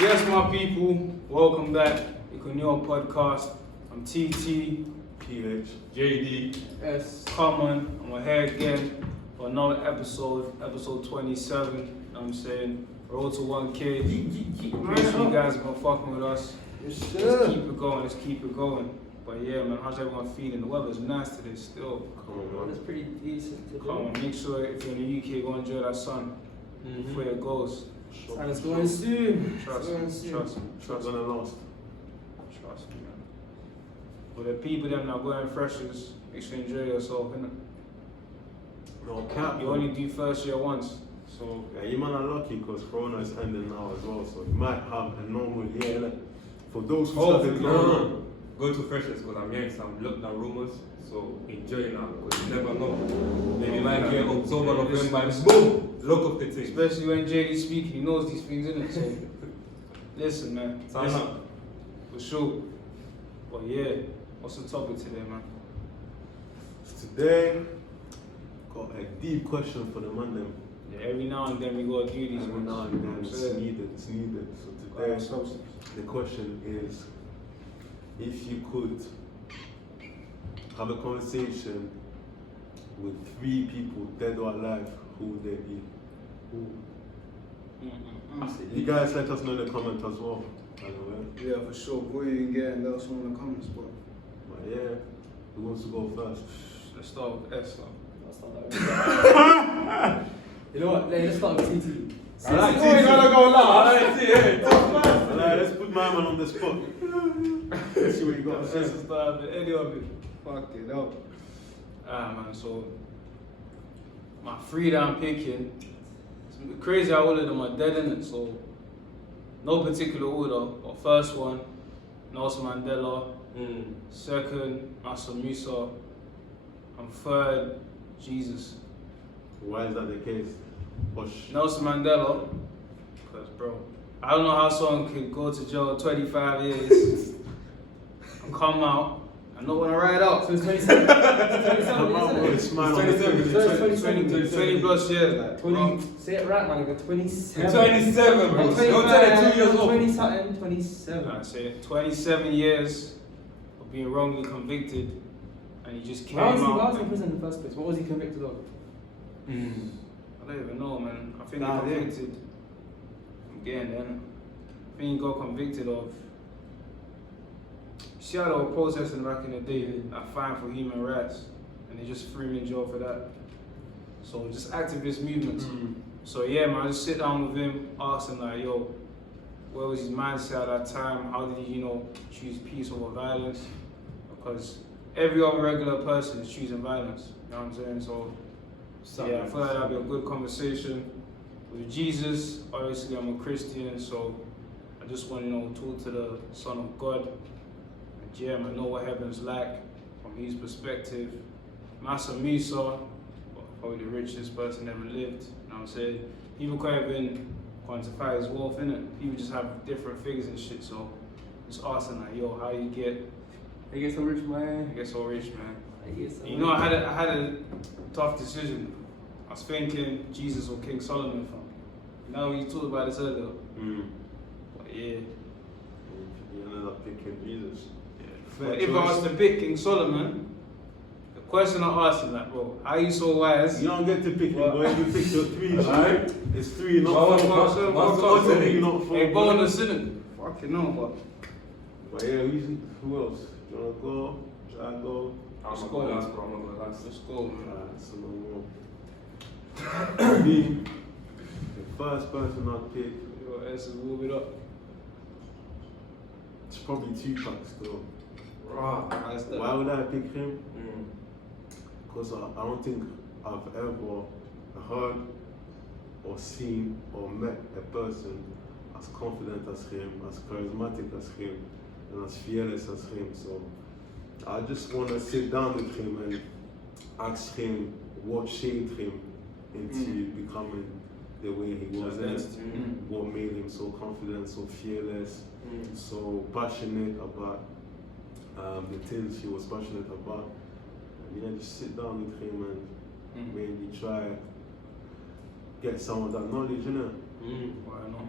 Yes, my people, welcome back. Incognito podcast. I'm TT, PH, JD. S, Common. I'm here again for another episode 27. You know what I'm saying? Road to 1K. Appreciate you guys have been fucking with us. yes, Let's keep it going. But yeah, man, how's everyone feeling? The weather's nice today still. Come on, It's man. pretty decent today. Come on, make sure if you're in the UK, go enjoy that sun before it goes. And it's going soon. Trust It's going me, soon. trust me, It's trust me. gonna last. Trust me, man. But the people that are not going freshers, make sure you enjoy yourself, innit? No cap. You only do first year once, so Yeah, you man are lucky because Corona is ending now as well, so you might have a normal year. Like, for those who started No. Go to freshers because I'm hearing some lockdown rumors. So enjoy now because you never know. Maybe might get October, November, and boom, lock up the thing. especially when JD's speaking, he knows these things, innit? So listen, man, Sign listen, up. for sure. But yeah, what's the topic today, man? Today, got a deep question for the man them. Yeah, every now and then we gotta do these Every ones. now and then, it's So, needed, it's needed. So yeah, today, the question is, if you could have a conversation with 3 people, dead or alive, who would they be? You guys let us know in the comments as well, by the way. Yeah, for sure. Boy, you can get and let us know in the comments, bro. But yeah, who wants to go first? Let's start with S, though. Let's start that way. You know what? Let's start with TT. I like TT. TT. Gotta go last. Alright, let's put my man on the spot. Let's see what you got to Let's say. start with any of it. Fuck it up. Man, so my 3 that I'm picking, it's crazy how all of them are dead in it, so no particular order. But first one, Nelson Mandela. Second, Mansa Musa. And third, Jesus. Why is that the case? Hush. Nelson Mandela, because bro, I don't know how someone could go to jail 25 years and come out and not want to ride out. So it's 27. Come out with a 27, smile on isn't the it? face. So it's 20, 20 plus years, like, 20. bro. Say it right, man. You got 27. 27, bro. Not Don't tell it 2 years old. 20 something, 27. I say 27 years of being wrongly convicted, and he just came Why was out. he in prison in the first place? What was he convicted of? I don't even know, man. I think Nah, he yeah. convicted. I'm getting there. innit? I think he got convicted of. See how they were protesting back in the day, that fine for human rights, and they just threw him in jail for that. So just activist movements. So yeah, man, I just sit down with him, ask him like, yo, where was his mindset at that time? How did he, choose peace over violence? Because every other regular person is choosing violence. You know what I'm saying? So yeah, I feel like that'd be a good conversation. With Jesus, obviously I'm a Christian, so I just want to talk to the Son of God. And yeah, man, know what heaven's like from his perspective. Mansa Musa, probably the richest person ever lived. You know what I'm saying? People can't even quantify his wealth, innit? People just have different figures and shit, so just asking like, yo, how you get, I get so rich, man. I get so rich, man? I get so You know, I had a tough decision. I was thinking Jesus or King Solomon, fam. Now we talked about this earlier. But yeah. You ended up picking Jesus. But if I was to pick King Solomon, the question I asked him, like, bro, how you so wise? You don't get to pick it, boy. You pick your 3, Alright. It's 3, not Well, 4. well, well, well, well, Three, not 4. Hey, bonus, innit? Fucking no, But yeah, who else? Do you want to go? Should I go? I'm not going last, bro. I'm not going but last. let's go, man. Alright, so no more. Me, the first person I'd pick, Yo, S is move it up. it's probably Tupac still. That's that. Why would I pick him? Because I don't think I've ever heard or seen or met a person as confident as him, as charismatic as him, and as fearless as him. So I just want to sit down with him and ask him what shaped him into becoming the way he was, and what made him so confident, so fearless, so passionate about the things he was passionate about. And yeah, just sit down with him and maybe try get some of that knowledge, you know. Why not?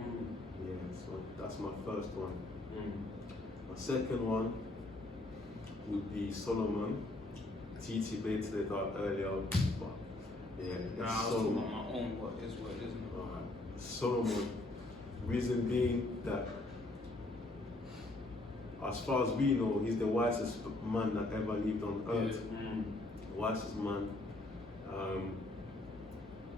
Yeah, So that's my first one. Mm. My second one would be Solomon. TT baited it out earlier, but yeah, it's Nah, I was talking Solomon. about my own, what is what isn't. Solomon. Reason being that, as far as we know, he's the wisest man that ever lived on earth. Mm. Wisest man.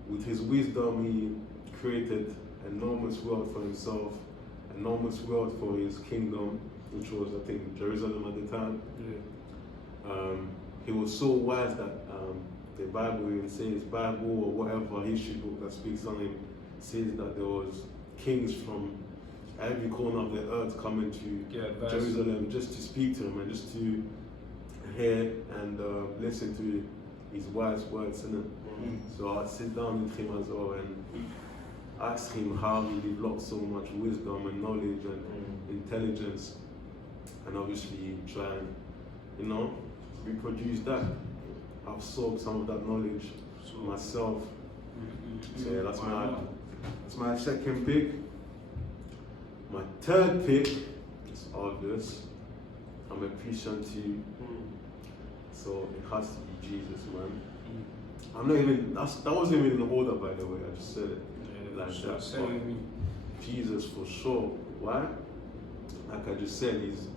With his wisdom, he created enormous wealth for himself, enormous wealth for his kingdom, which was, I think, Jerusalem at the time. Yeah. He was so wise that the Bible even says, Bible or whatever history book that speaks on him says that there was kings from every corner of the earth coming to Yeah, Jerusalem just to speak to him and just to hear and listen to his wise words. Innit? Mm. So I'd sit down with him as well and ask him how he developed so much wisdom and knowledge and intelligence, and obviously try and, you know, reproduce that. I've absorbed some of that knowledge myself. So yeah, that's my second pick. My third pick is obvious. I'm a Christian too, so it has to be Jesus, man. I'm not even. That wasn't even in order, by the way. I just said it like that. Same with me. Jesus for sure. Why? Like I just said, he's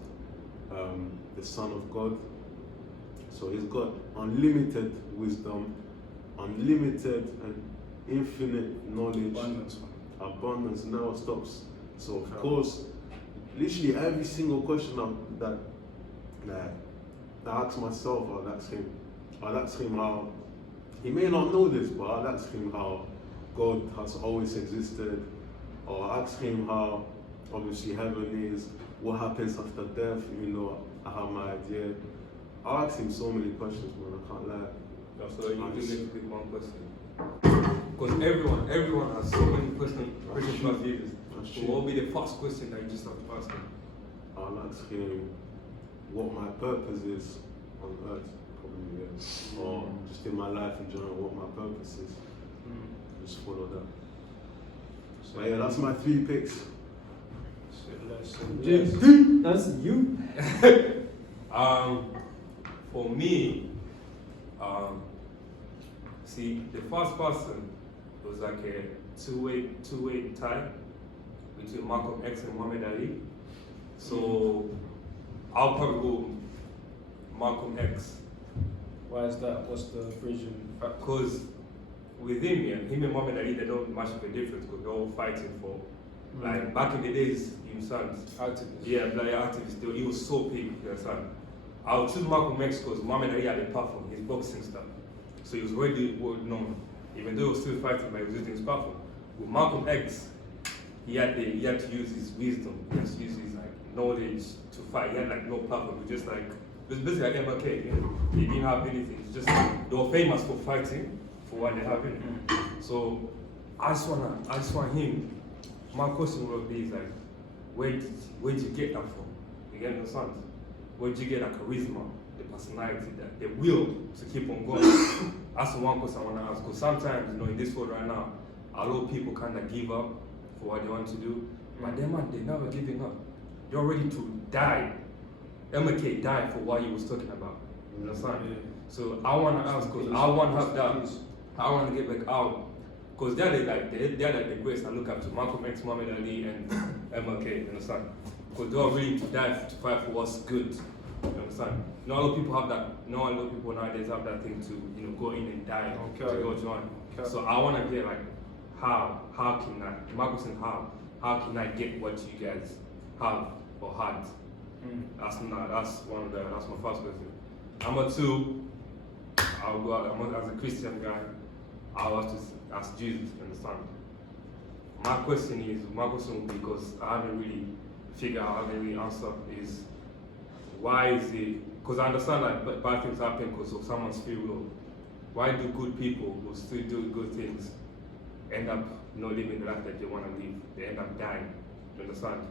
the Son of God. So he's got unlimited wisdom, unlimited and infinite knowledge. Abundance never stops. So of course, literally every single question that I ask myself, I'll ask him. I'll ask him how. He may not know this, but I'll ask him how God has always existed, or ask him how obviously heaven is, what happens after death, even though I have my idea. I'll ask him so many questions, man, I can't lie. So you do need to pick one question. Because everyone has so many questions about Jesus. So what will be the first question that you just have to ask him? I'll ask him what my purpose is on earth, probably, yeah. Or just in my life in general, what my purpose is. Just follow that. So yeah, that's my 3 picks. That's you. For me, see, the first person was like a two-way tie between Malcolm X and Muhammad Ali. So I'll probably go Malcolm X. Why is that? What's the vision? Because with him and Muhammad Ali, they don't much of a difference because they're all fighting for, like back in the days, you understand? Activists. Yeah, like activists, he was so big, you understand? I'll choose Malcolm X because Muhammad Ali had a platform, his boxing stuff. So he was already world known. Even though he was still fighting, but he was using his platform. With Malcolm X, he had to use his wisdom, he had to use his knowledge to fight. He had no platform, he was just it was basically like MLK, you know? He didn't have anything. It's just they were famous for fighting for what they have in it. So I just want him. My question will be where did you get that from? You get understand? Where did you get that charisma, the personality, the will to keep on going? That's the one question I want to ask. Because sometimes, in this world right now, a lot of people kind of give up for what they want to do, but they never giving up. They're ready to die. MK died for what he was talking about. You understand? Yeah. So I want to ask, because I want to have that. I want to get back out. Because they're the greatest I look up to. Malcolm X, Muhammad Ali, and MLK. You understand? Because they're willing to die to fight for what's good. You understand? Not a lot of people have that. Not a lot of people nowadays have that thing to go in and die to go on. So I want to get how can I, Marcus and how can I get what you guys have or had? That's my first question. Number 2, I'll go as a Christian guy. I'll have to ask Jesus. Understand? My question is, my question, because I haven't really figured out, I haven't really answered, is why is it? Because I understand that bad things happen because of someone's free will. Why do good people who still do good things end up not living the life that they want to live? They end up dying. Do you understand?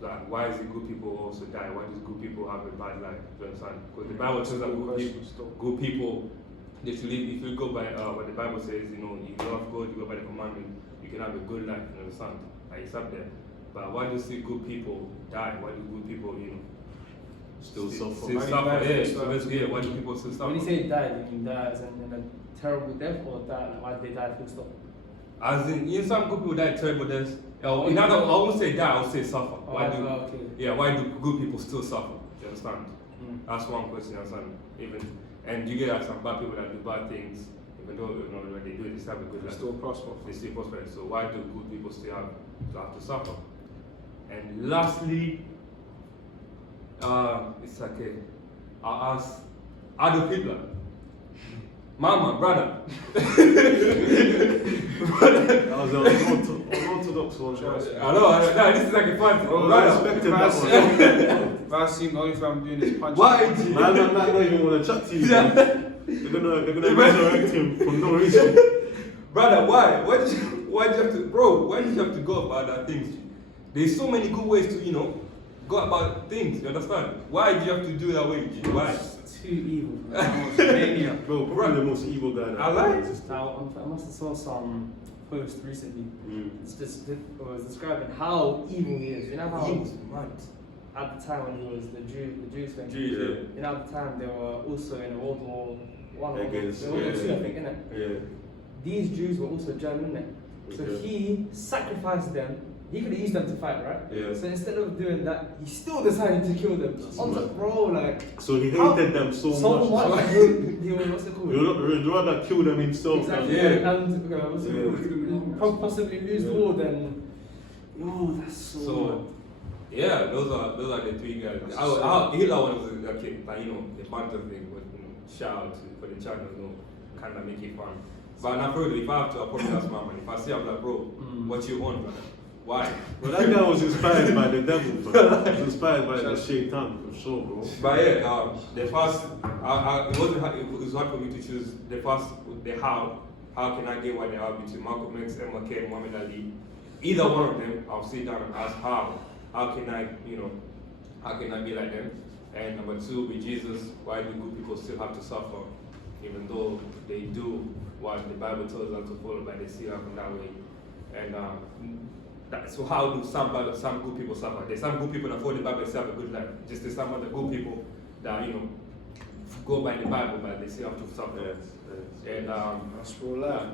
Like, why is it good people also die? Why do good people have a bad life? Do you understand? Because the Bible tells that good people, they should live. If you go by what the Bible says, you love God, you go by the commandment, you can have a good life. You understand? Like, it's up there. But why do you see good people die? Why do good people, Still suffer. still Why do suffer? bad Yeah, people so basically, yeah, why do people still suffer? When you say die, you mean die as in a terrible death or die? Like, why did they die full stop? As in some good people die terrible deaths. In other, I won't say die, I'll say suffer. Okay. Why do good people still suffer? Do you understand? Mm. That's one question, understand? And you get like some bad people that do bad things, even though when they do it, they still have a good They life. still prosper. They still prosper. So why do good people still have to suffer? And lastly, it's okay. I'll ask Adolf Hitler. Mama, brother. That was an unorthodox one. I know, this is like a fun Bro, brother. I respected that one. If I see him, the only thing I'm doing is punching. Why? Man, not even want to chat to you. Man. They're gonna resurrect him for no reason. Brother, why? Why did you have to, bro? Why did you have to go about that things? There's so many good ways to, go about things. You understand? Why did you have to do that way? Why? Too evil. Mania. Bro, probably the most evil guy. I like. Now, I must have saw some post recently. Mm. It was describing how evil he is. You know how He was mad. at the time when he was the Jews thing. Jews, You know, at the time they were also in World War One, Against, World War yeah. Two, I think, innit? Yeah. These Jews were also German, innit? So Okay. he sacrificed them. He could have used them to fight, right? Yeah. So instead of doing that, he still decided to kill them. That's On the mad. bro, like So he How- hated them so so much. much. Like, he was what's it called? You'd rather kill them himself. Exactly. Yeah. And what's it called? Possibly lose the Yeah. war. Then, that's so. So, yeah, those are the three guys. Hitler one was okay, but the banter thing was shout out for the channel, kind of make it fun. But now, further, if I have to apologize, mama, if I see I'm like, bro, what you want, brother? Why? Well, that guy was inspired by the devil, bro. He was inspired by the shaitan, for sure, bro. But yeah, the first, it was hard for me to choose the first, the how. How can I get what they are between Malcolm X, MLK, and Muhammad Ali? Either one of them, I'll sit down and ask how. How can I, how can I be like them? And number two, with Jesus, why do good people still have to suffer, even though they do what the Bible tells us to follow, but they still happen that way? And so how do some good people suffer? There's some good people that follow the Bible and still have a good life. Just there's some other good people that go by the Bible, but they still have to suffer. Yes. And That's real life.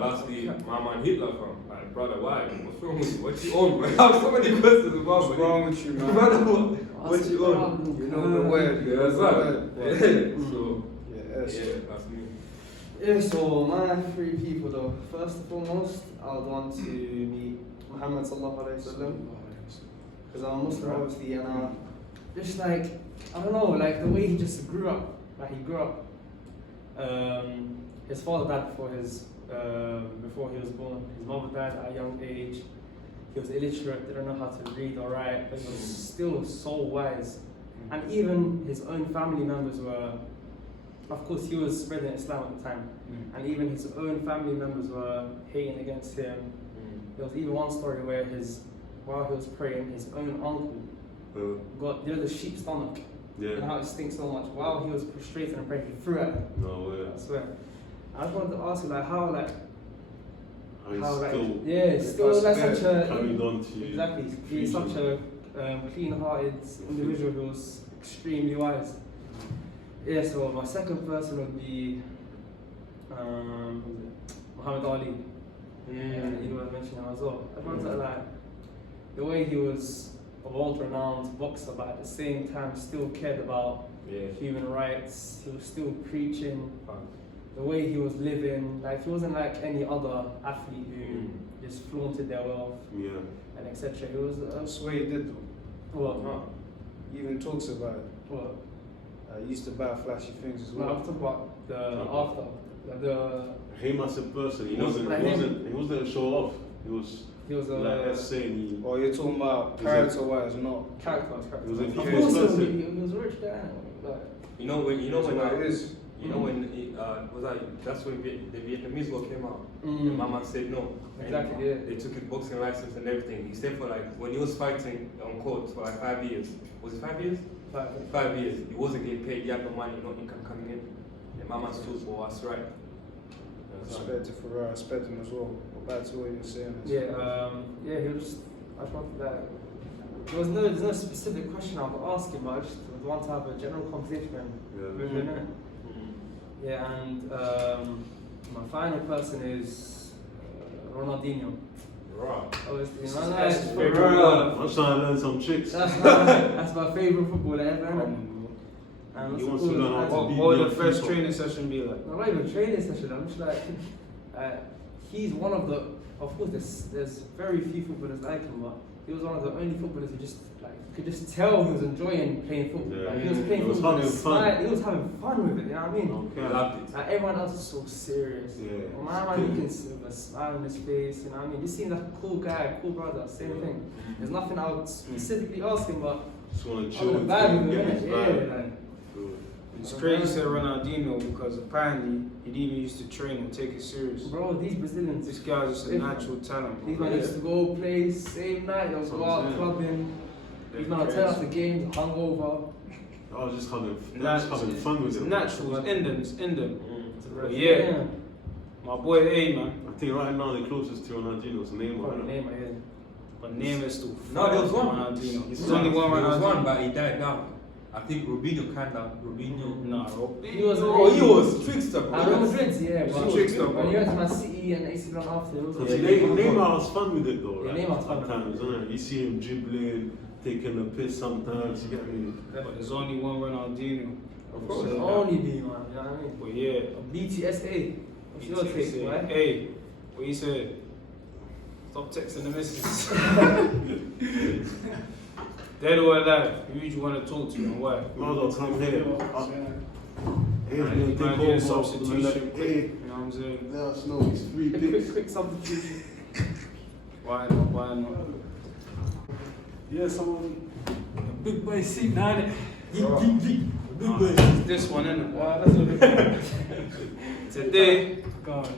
lastly, my man Hitler from brother, why? What's wrong with you? What you own, bro? I have so many questions about What's wrong with you, man? Brother, what you own? You know the word. Yeah, that's right. Yeah. So Yes. yeah, that's me. Yeah, so my three people though. First and foremost, I would want to meet Muhammad sallallahu alaihi wasallam because I'm Muslim obviously, and just like I don't know, like the way he just grew up. Like he grew up. His father died before he was born. His mother died at a young age. He was illiterate, didn't know how to read or write, but he was still so wise. And even his own family members were, of course, he was spreading Islam at the time, and even his own family members were hating against him. There was even one story where while he was praying, his own uncle got the sheep's stomach. And how it stinks so much. While he was prostrated and praying, he threw it at him. No way. I swear. I just wanted to ask you, like, how He's still like such a carried on to exactly. He's such a clean-hearted individual who was extremely wise. Yeah. So my second person would be Muhammad Ali. You were mentioning him as well. I found that like the way he was a world-renowned boxer, but at the same time still cared about human rights. He was still preaching. The way he was living, like he wasn't like any other athlete who just flaunted their wealth and etc. He was That's what he did though. what? He even talks about it. What? He used to buy flashy things as Well, well. I'm talking about the him as a person. He Like wasn't a show off. he was a Like us saying Or you're talking about character-wise, not. character. He was a Of curious course, person. he was a rich guy. Like, That's when the Vietnamese war came out. Mm. And Mama said no. Exactly, And yeah. They took his boxing license and everything. He stayed for when he was fighting on court for 5 years. Was it 5 years? 5 years. He wasn't getting paid. He had no money, no income coming in. And Mama stood for us, right? Respect to Ferrari, respect him as well. Go back to what you were saying. yeah, he was just, I just wanted that. There's no specific question I would ask him, but I just want to have a general conversation with him, innit? Yeah, and my final person is Ronaldinho. Right. Obviously, That's man, very I'm trying to learn some tricks. that's my favourite footballer ever, innit? And He what's wants to cool learn is- how to What beat would me the on first FIFA. training session be like? not even training session. I'm just like, he's one of the. Of course, there's very few footballers like him, but he was one of the only footballers who just like could just tell he was enjoying playing football. Yeah. Like, he was playing He was football. having with a fun. smile. He was having fun with it. You know what I mean? Okay. Loved it. Like everyone else is so serious. Yeah. Well, my man, you can see with a smile on his face. You know what I mean? He seems like a cool guy, cool brother. Same thing. There's nothing I would specifically ask him, but Just want to I chill would with vibe him, with get him. his Yeah, vibe. like. Good. It's crazy you said Ronaldinho because apparently he didn't even used to train or take it serious. Bro, these Brazilians. This guy's just a natural talent. These bro. men used to go play same night, they'll go out clubbing. These men will turn off the games, hungover. I was just having It's fun with it's him. natural, it's in them, it's in them. Mm. But yeah, my boy A, man. I think right now the closest to Ronaldinho is Neymar. Probably innit? name my head. But name is still No, there was one. Ronaldinho. There's only one There was one, Ronaldinho. but he died now. I think Rubinho Rubinho. Nah, bro. He was Oh, he was trickster, bro. I remember Madrid, yeah, He's but a trickster, when bro. he went to Man City and AC Milan after, it was Because like, Neymar was fun with it though. Yeah, like, Neymar's fun with it. sometimes, isn't it? You see him dribbling, taking a piss sometimes. You get me? But there's only one Ronaldinho. of course, So, only B, man, you know what I mean? But yeah. BTSA. What's your take, boy? Hey, what you said? Stop texting the missus. Dead or alive? Who do you want to talk to and why? Might as well come here. Hey, Man, man, you take might need a over. substitution. Hey, You know what I'm saying? let us know it's 3 picks. Quick substitution. Why not? Why not? Yeah, someone, a big boy seat down it. Bro. Big boy. It's this one, innit? That's what it Today, God.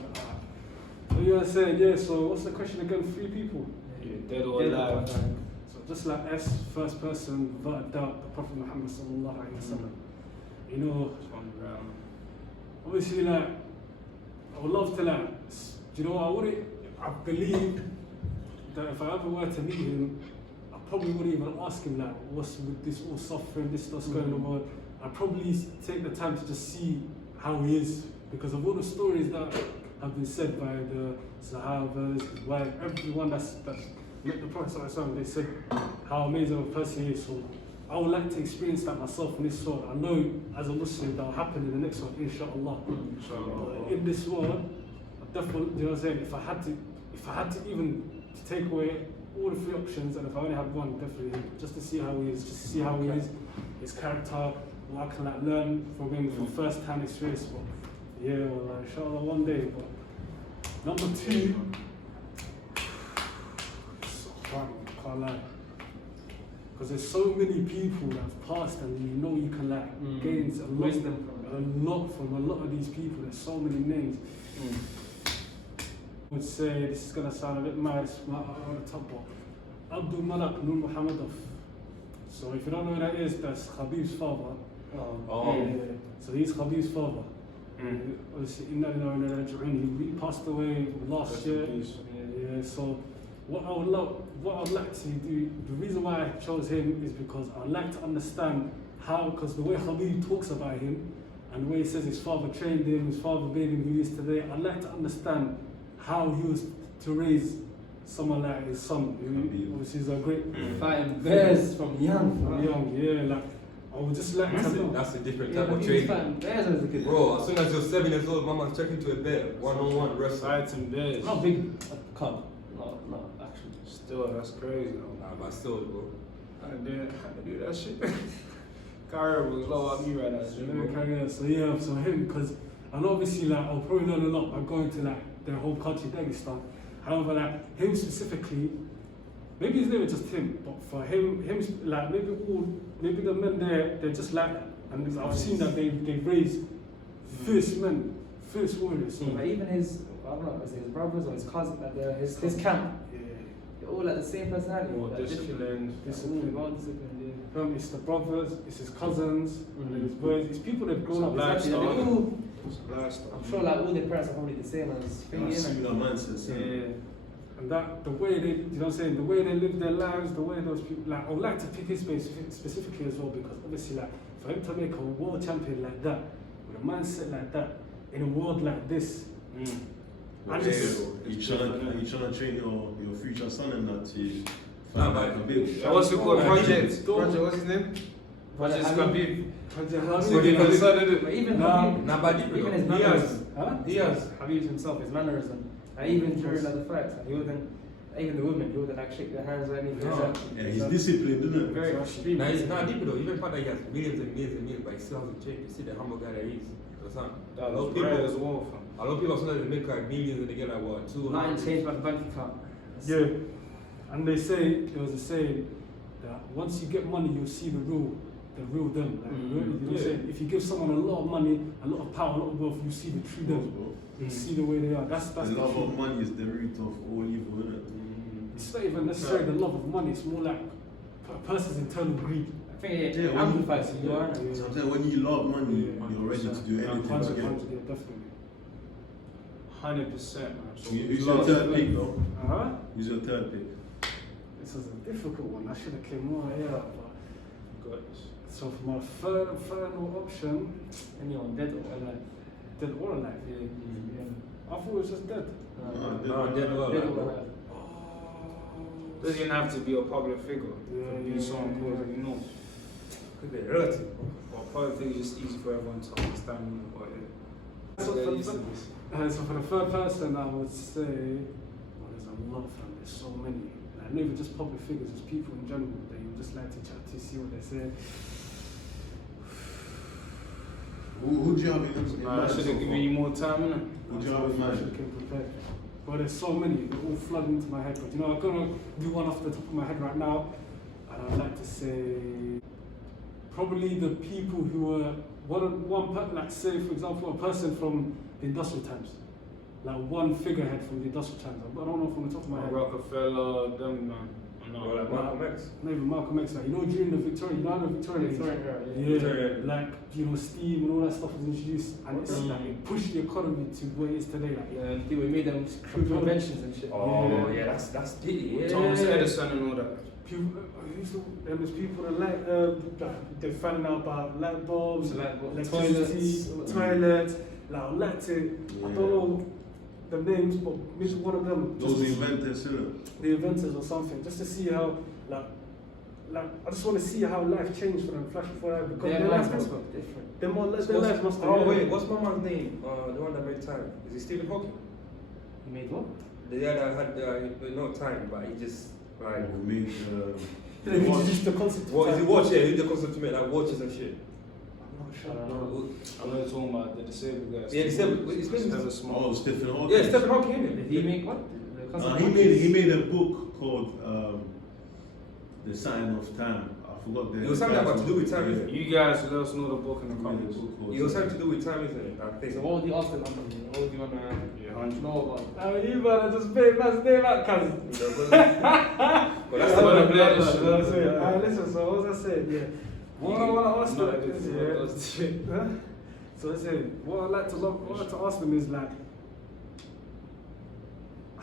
What you were saying, yeah, so what's the question again? 3 people. yeah, dead or alive. So just like S, first person, without a doubt, the Prophet Muhammad sallallahu alaihi wasallam. You know, It's on the ground. obviously, like, I would love to, like, do you know what, I believe that if I ever were to meet him, I probably wouldn't even ask him, like, what's with this all suffering, this stuff's going on. I'd probably take the time to just see how he is, because of all the stories that have been said by the Sahabas, his wife, everyone that's met the Prophet sallallahu alaihi wasallam, they said how amazing of a person he is. So I would like to experience that myself in this world. I know as a Muslim that will happen in the next one, inshallah. But in this world, I definitely, you know what I'm saying, if I had to even take away all the 3 options, and if I only had one, definitely him, just to see how he is, just to see how he is, his character, what I can like learn from him from first-hand experience. But yeah, well, inshallah one day. But number 2, can't lie. Because there's so many people that have passed, and you know you can like gain a lot from a lot of these people. There's so many names. I would say this is gonna sound a bit mad, it's on the top, but Abdul Malak Nur Muhammadov. So if you don't know who that is, that's Khabib's father. Oh. Yeah. So he's Khabib's father. Obviously, he passed away last year. Yeah. So what I would like to do, the reason why I chose him is because I'd like to understand how, because the way Khabib talks about him and the way he says his father trained him, his father made him who he is today, I'd like to understand how he was to raise someone like his son, who obviously is a great Fighting bears from young. yeah, like I would just like to know. That's a different Yeah, type but of he was training. fighting bears as a kid. Bro, as soon as you're 7 years old, mama's checking to a bear, one-on-one wrestling. Fighting bears. Not big cub. No, actually. Still, that's crazy though. Nah, but still, bro. I didn't do that shit. Kyrie was low on me right now. So yeah, so him, because and obviously like I'll probably learn a lot by going to like their whole country, Dagestan. However, like him specifically, maybe it's never just him, but for him like maybe the men there, they're just like that. And I've seen that they've raised fierce men, fierce warriors. So, Like even his, I don't know, his brothers or his cousin, like his camp, yeah, they're all like the same personality. More like, disciplined. discipline. Well disciplined, It's the brothers, it's his cousins, and then his boys, it's people they've grown up It's a with. Exactly. lifestyle. They're all, It's lifestyle. I'm sure like all their parents are probably the same as Thingy, innit? Similar mindsets. Yeah. And And that the way they, you know what I'm saying, the way they live their lives, the way those people, like, I would like to pick his space specifically as well, because obviously, like, for him to make a world champion like that, with a mindset like that, in a world like this, Are you trying to train your future son and that to Nah, find but- a big? What's it called? Nah, Project. don't- Project. What's his name? Project Khabib. But even Nah. Habib, Nah, but even his he mannerism, Huh? he has Habib himself, his mannerism, and even during like, the fights, like, he wouldn't, even the women, he wouldn't like shake their hands or anything. No. Like, Yeah, he's disciplined, isn't it? very extreme. Nah, he's not deep though. Even the fact that he has millions and millions and millions, but he still hasn't changed. You see the humble guy that he is. Understand? That A lot was of people, great as well, fam. a lot of people sometimes they make like millions and they get like what, 200. Nothing changed about the bank account. Yeah, and they say, there was a saying that once you get money, you'll see the real them. Like, you know what I'm saying? If you give someone a lot of money, a lot of power, a lot of wealth, you see the true them. You see the way they are. That's The the love truth. of money is the root of all evil, isn't it? It's not even necessarily the love of money. It's more like a person's internal greed. I think it Yeah, when amplifies who you are. So I'm saying when you love money, you're ready to do anything to 100, get. 100, yeah, definitely. 100%, man. So Who's your third pick, though? Uh-huh. Who's your third pick? This was a difficult one. I should have came more here. But Got this. so for my third and final option, Anyone dead or alive? dead or alive. Yeah. I thought it was just dead. No, dead well. Dead Like, or alive. Doesn't even have to be a public figure. Yeah, Be yeah, someone yeah, close yeah. that you know. could be a relative. But public figure is just easy for everyone to understand. But yeah. So They're for, used to this. so for the third person, I would say, well, there's a lot, fam. There's so many. Like, not even just public figures, just people in general that you just like to chat to, see what they say. Who do you have in Nah, I mind? should so have given far? you more time, innit? Who do you have in I should mind? have came prepared. But there's so many, they're all flooding into my head. But you know, I'm gonna do one off the top of my head right now, and I'd like to say probably the people who were like say for example a person from the industrial times, like one figurehead from the industrial times. I don't know from the top of my head. Rockefeller, them, man. Or like Malcolm X. Maybe Malcolm X, like, you know, during the Victorian, you know, the Victorian age. Victorian era, yeah. Yeah, Victorian. like, you know, steam and all that stuff was introduced, and it's like, it pushed the economy to where it is today. Like, Yeah, they made them crude inventions and shit. Oh, yeah, that's it. Yeah. Thomas Edison and all that. people, there's people that they're finding out about light bulbs, So light bulbs, electricity, toilets, like electric. I don't know the names, but maybe one of them. Those just inventors, isn't it? the inventors or something, just to see how, like I just want to see how life changed for them, flash before life, because Their their lives life must must, look different. their lives must have. Oh wait, what's my man's name? The one that made time. Is it Stephen Hawking? You made what? The guy that had no time, but he just like. Who made They introduced the concept. of What is time. it? Watch? Yeah, he did the concept to make like watches and shit. I'm not sure. I don't know. I know you're talking about the disabled guys. Yeah, disabled- wait, his name is- Stephen Oh, Small. Stephen Hawking. Yeah, Stephen Hawking, innit? Did he make what? The concept of- He made a book called The Sign of Time. I forgot the. It was something about to do with time, isn't it? You guys let us know the book in the He made a comments. book called- It was something to do with time, isn't it? I think. So what would you ask them? What would you want to know about? You better just pay man's name out, cousin. But that's the one one I I played. Listen, so what was I saying? Yeah. What I want to ask No, them I is, didn't. yeah. Huh? So I say, what I like to ask them is like,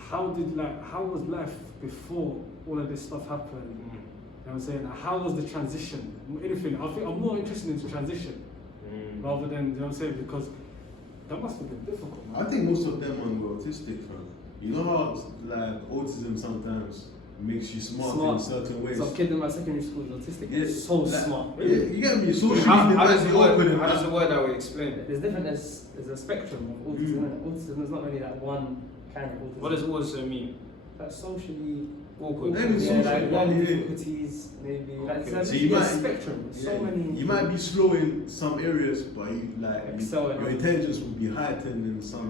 how was life before all of this stuff happened? You know what I'm saying? How was the transition? Anything. I think I'm more interested in the transition rather than, you know what I'm saying? Because that must have been difficult. I think most of them were autistic, fam. You know how like autism sometimes makes you smart in certain ways. Some kid in my secondary school is autistic. Yeah, So like- smart. Yeah, you get me. Socially, How they does might it be open work? and How does that. it work that way? Explain it. There's different. There's a spectrum of autism. Isn't it? Autism is not only that one kind of autism. What does autism mean? Like socially Awkward. Maybe yeah, social, like learning yeah. difficulties, maybe. Like, Okay. there's So you a might- spectrum. Yeah, So many. You might be slow in some areas, but Excel in your others. intelligence will be heightened in some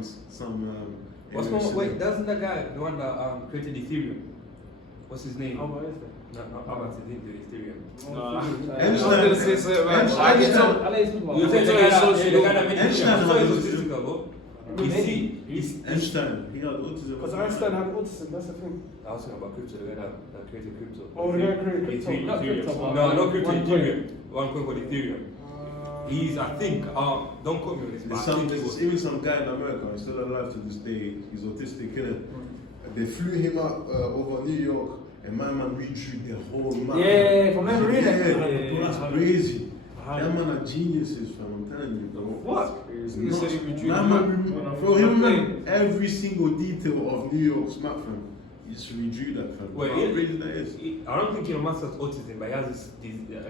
What's areas. my wait? Doesn't the guy, the one that created Ethereum? What's his name? How about is that? No, not Albert didn't do Ethereum. Nah. Like- I was gonna say something about Einstein- I get I'll some. let you talk about You it. said the guy that made Einstein Ethereum. So had he's autism. autistic, bro. He's Einstein, he had autism. Because Einstein had autism, that's the thing. I was talking about crypto, the guy that created crypto. Oh, the guy created crypto. Ethereum. Not crypto, but No, not crypto, one coin. Ethereum. One coin called Ethereum. He's, I think, don't quote me on this, but I think he was. There's even some guy in America, he's still alive to this day, he's autistic, innit? they flew him out over New York, and my man redrew the whole map. Yeah, from memory, innit? bro, that's crazy. I Them man are geniuses, fam. I'm telling you, bro. What? He said he redrew My the man, map. bro, he remember every single detail of New York's map, fam. He just redrew that, fam. Wait, How crazy that is. I don't think Elon Musk has autism, but he has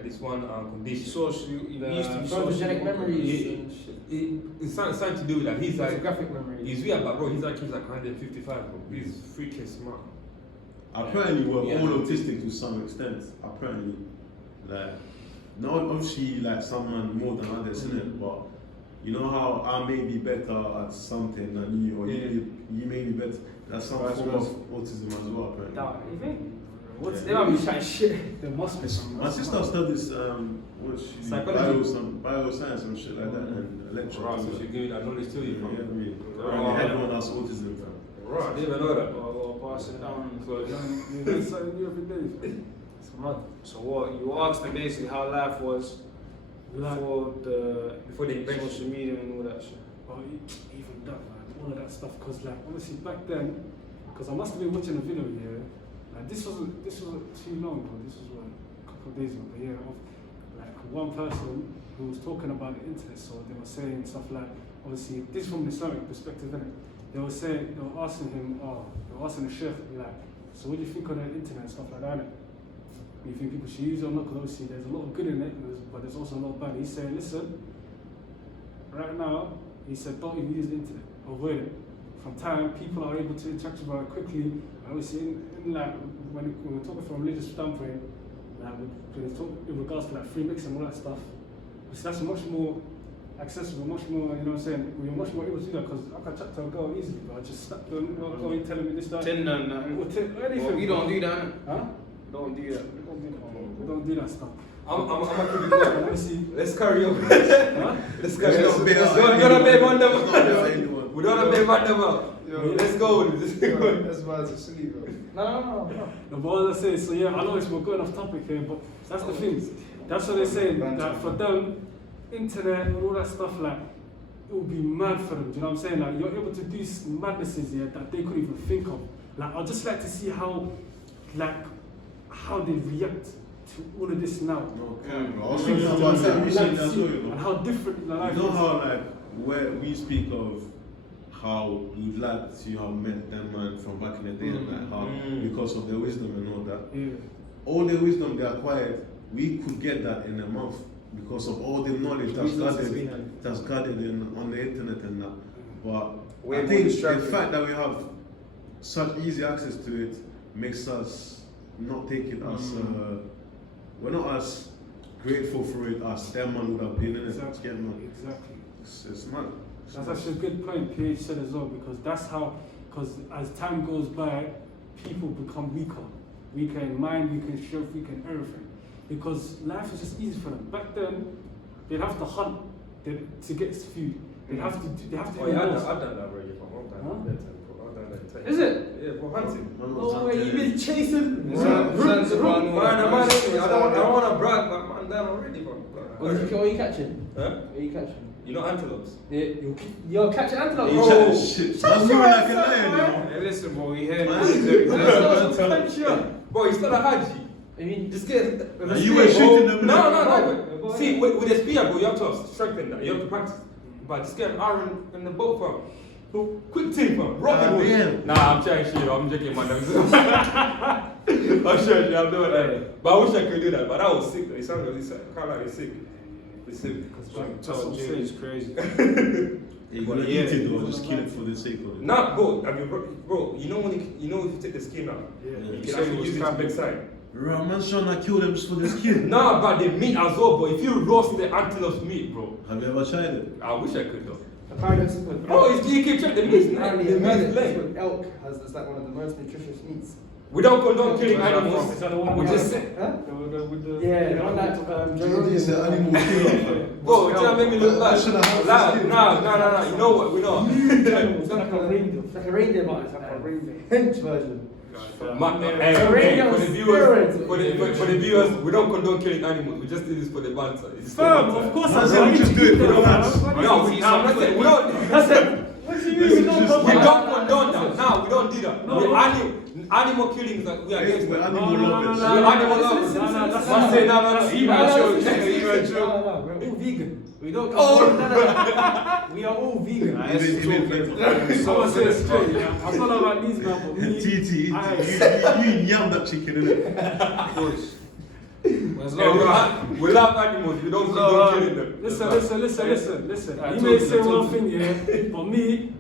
this one condition. Social, he used to be Photogenic social. memories Yeah. and shit. It's something to do with that. He's like, Photographic memories. he's weird, but bro, he's actually like 155, bro. He's freaking smart. Apparently, we're Yeah. all autistic to some extent. Apparently, like, not obviously like someone more than others, innit? But you know how I may be better at something than you, or you may be better. That's some Vice form of versa. autism as well, apparently. Nah, you think? What's They might be chatting shit. There must be some. My sister studies what's she Psychology. bioscience and shit like that, and electrical. Right, so she's giving that knowledge to you, Yeah, bro. yeah, really. Oh. Apparently everyone has autism, fam. Right, I didn't even know that. Or pass it down. So, You learn something new every day. It's mad. So what? You asked him basically how life was Like, before the invention. social media and all that shit. oh, even that, man, all of that stuff. Cause like obviously back then, cause I must have been watching a video here. Like this wasn't too long ago. This was what, a couple of days ago. But yeah, of like one person who was talking about the internet. So they were saying stuff like, obviously this from the Islamic perspective, innit? They were asking him, they were asking the sheikh, like, so what do you think of the internet and stuff like that? Innit? Do you think people should use it or not? Because obviously there's a lot of good in it, but there's also a lot of bad. He's saying, listen, right now, he said, don't even use the internet, avoid it. From time, people are able to interact with it quickly. And obviously, in like, when we're talking from a religious standpoint, like, when we talk in regards to like free mix and all that stuff, so that's much more accessible, much more, you know what I'm saying? We're much more able to do that because I can chat to a girl easily, but I just snap them, go in telling me this, that. Tinder and that. Anything. Well, we don't do that. Huh? Don't do that. We don't do that stuff. I'm gonna keep it going. Obviously, Let's carry on. huh? Let's carry Let's on. not bail out We don't have anyone. them Let's not bail out anyone. We don't have them on them out. Let's go. Let's go. That's bad to sleep, bro. No. No, but what I say, so yeah, I know we're going off topic here, but that's the thing. That's what they're saying, that for them, internet and all that stuff, like, it would be mad for them, do you know what I'm saying? Like, you're able to do madnesses here that they couldn't even think of. Like, I'd just like to see how they react to all of this now. No, bro. I was thinking about that recently as well, you And know. how different the life You know is. how like where we speak of how we'd like to have met them man from back in the day, and like how because of their wisdom and all that. Yeah. All the wisdom they acquired, we could get that in a month because of all the knowledge that's gathered on the internet and that. But Way I more think the distracted. fact that we have such easy access to it makes us not take it as we're not as grateful for it as them man would have been in it. Exactly. Yeah, man. Exactly. It's mad. That's actually a good point PH said as well, because that's how, because as time goes by, people become weaker in mind, weaker in strength, weaker in everything. Because life is just easy for them. Back then, they'd have to hunt to get food. They'd have to do Oh yeah, wars. I've done that already for a long time. Huh? I've done that. Is it? Yeah, for hunting. Oh, wait, you been chasing? Zanzibar and all Man, that. I don't want to brag, but man, done already, bro. What are you catching? Huh? What are you catching? You know antelopes? Yeah, you're catching antelope. You bro. chat shit. That's moving like a lion, yo. Hey, listen, bro, we hear Man. this. That's not country. Bro, he's not a haji. I mean, Just get. And you were shooting them. No. See, with the spear, bro, you have to strengthen that. You have to practice. But just get an iron in the boat, fam. Quick team, fam. Robin Hood. damn. Nah, I'm trying shit. I'm joking, man. I'm sure I'm doing that. But I wish I could do that. But that was sick. Though. It sounded really sick. I can't lie, it's sick. It's sick. Tell Jay it's crazy. You're gonna eat it or just kill it for the sake of it. Nah, bro. I mean, bro. You know when if you take the skin out, Yeah. you You can said actually it was use it to capping. make side. Bro, man's trying to kill them just for the skin. Nah, but the meat as well, bro. If you roast the antelope meat, bro. Have you ever tried it? I wish I could though. apparently that's good. Bro, you keep checking the meat's Apparently, the meat's that's leg. what elk has. It's like one of the most nutritious meats. We don't condone killing Where's that animals. Is that the one We with just the- say, Huh? with the Yeah, the one that Joe Rogan. It's an animal killer. bro, you trying to make me look I bad. should have had Nah, this nah. You know what? We know. It's like a reindeer. It's like a reindeer, but it's like a reindeer hench version. For the viewers, for the viewers, we don't condone killing animals. We just do this for the banter. It's Fam, banter. of course Man I'm said we saying just do it for the fans. No, I'm not saying we don't. That's it. What do you we don't We don't condone that. Now we don't do that. No, We no. Animal killings that we are against. We're that. animal lovers. We're animal lovers. One say no. He might joke. No, we're all vegan. We don't. Oh. No. We are all vegan. Nah, it's talking. So I say it straight, yeah. I don't know about these man, but me, TT, you I, yam that chicken, innit? Push. There's Yeah, no right. we love animals. We don't condone killing them. listen. I You told may you, say I told one thing, yeah, but me,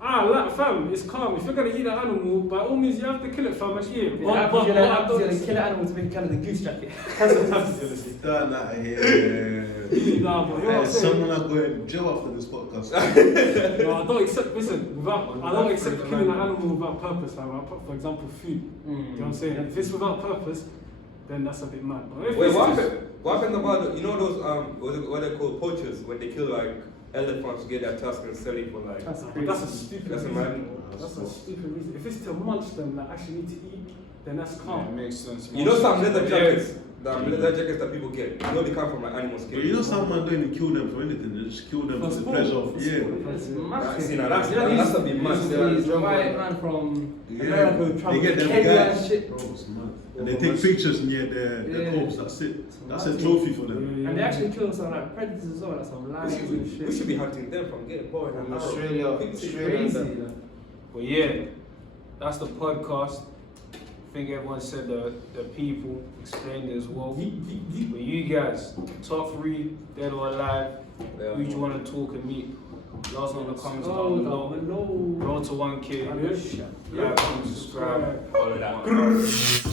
like fam, it's calm. If you're gonna eat an animal, by all means you have to kill it, fam, and eat it. You're gonna kill an animal to make kind of the goose jacket. That's what happens. Done that here. Nah, but you know what I'm saying? Someone are going to jail after this podcast. No, I don't accept. Listen, I don't accept killing an animal without purpose. Like, for example, food. You know what I'm saying? If it's without purpose, then that's a bit mad. But if Wait, it's what just- happened? What happened about you know those what they call poachers when they kill like elephants to get their tusk and sell it for like. That's a stupid That's a reason. man. That's a stupid reason. If it's to munch them, like actually need to eat, then that's Yeah, calm. it makes sense. You know some leather jackets. The leather jackets that people get. You know they come from like animal skin. But you know some man don't even kill them for anything, they just kill them for the sport. pleasure of, For yeah. sport. That's That's, massive. you know, that's a bit much. These Yeah. white man from Yeah. America who They travel get to them Kenya guys. and shit. Bro, it's mad. And they take pictures near their Yeah. corpse, that's it. That's a Massive. trophy for them. Yeah. And they actually kill some like predators as well, like some lions and We shit. should be hunting them from getting bored. From Australia, It's Australia. crazy. and that. But yeah, that's the podcast. I think everyone said the people explained it as well. But you guys, top 3, dead or alive, who do you want to talk and meet? Let us know in the comments down below. no. Roll to 1K. Yeah. Like, comment, subscribe. All of that.